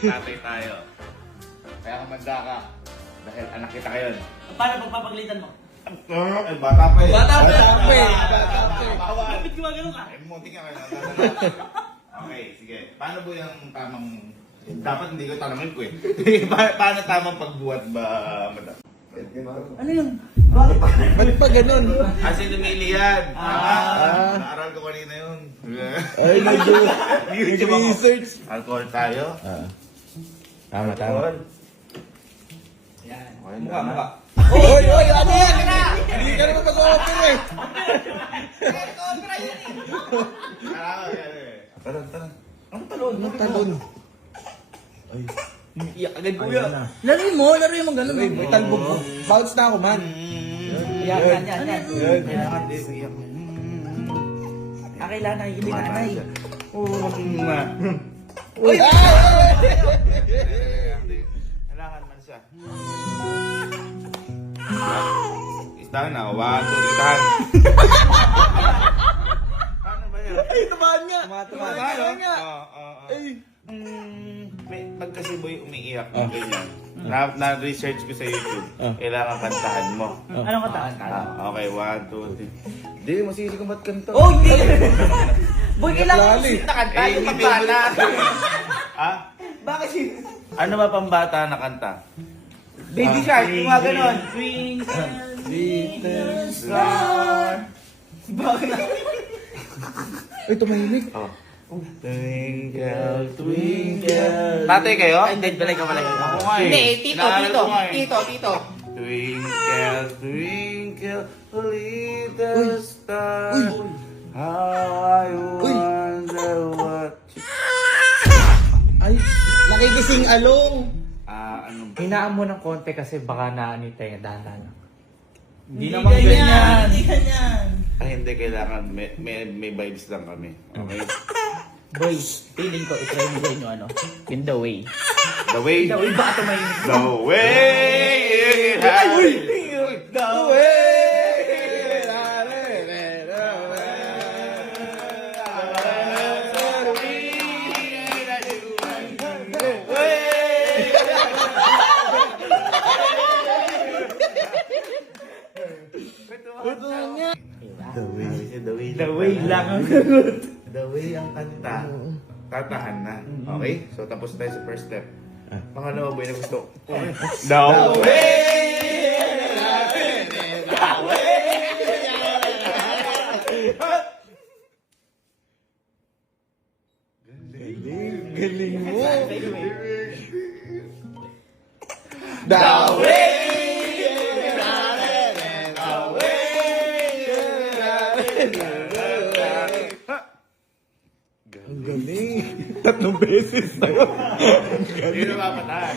tatay tayo. Kaya kumanda ka. Dahil anak kita ngayon. Paano pagpapaglitan mo? Eh, bata pa eh. Bata pa eh. Bata pa eh. Bakit gumagano ka? Ay, munti ka kayo. Okay, sige. Paano po yung tamang... Dapat hindi ko tanongin ko eh. Paano tamang pagbuhat ba, madam? Ano yun? Ba't pa ganun? Kasi lumili yan. Naaral ko kanina yun. Ay, nag-research. Alcohol tayo. Tama. Yan. Okay, Mukha, tama. mukha. Oy, ano yan? Hindi ka naman mag-offer eh. Talon. Ang talon. Ano talon? Ay, Iyak agad kuya. laruin mo ganun. May talbog mo. Bounce na ako, man. Yan. Kailangan din iyak. Kailangan nakikinig na nanay. Uy! Kailangan man siya. Istahan na. 1, 2, 3, tahan. Paano ba yun? Ay, tumahan nga. Tumahan nga. Ay. Pag kasi boy umiiyak ng ganyan, na-research ko sa YouTube, kailangan kantahan mo. Anong kataan? Okay, 1, 2, 3. Hindi, masisi kung ba't kanta. Oh, hindi! Boy, kailangan Naklali. mo sweet na kanta. Eh, Yung hindi pambata. Ha? Bakit si... Ano ba pambata na kanta? Baby Shark, yung mga ganon. Twinkle star. Bakit? Ay, tumahimik. Oh. Twinkle, twinkle. Tatay kayo? Ay, hindi, balay ka. Ako nga eh. Hindi, tito. Twinkle, twinkle, little star. How I wonder what you... Ay, nakikising along. Ano ba? Hinaan mo ng konti kasi baka naanit tayo dahan-dahan. Hindi naman ganyan. Hindi ganyan. Ay, hindi kailangan. May vibes lang kami. Okay? Boy, feeling ko, itry mo sa inyo ano. In the way. The way. The way, baka tumayin. The way. The way. The way lang ang The way ang kanta. Tatahan na. Okay? So, tapos tayo sa first step. Pangalawa ba yung gusto? The way! Galing mo. The way! Ang galing. 3 beses na yun. Hindi na mapatahan.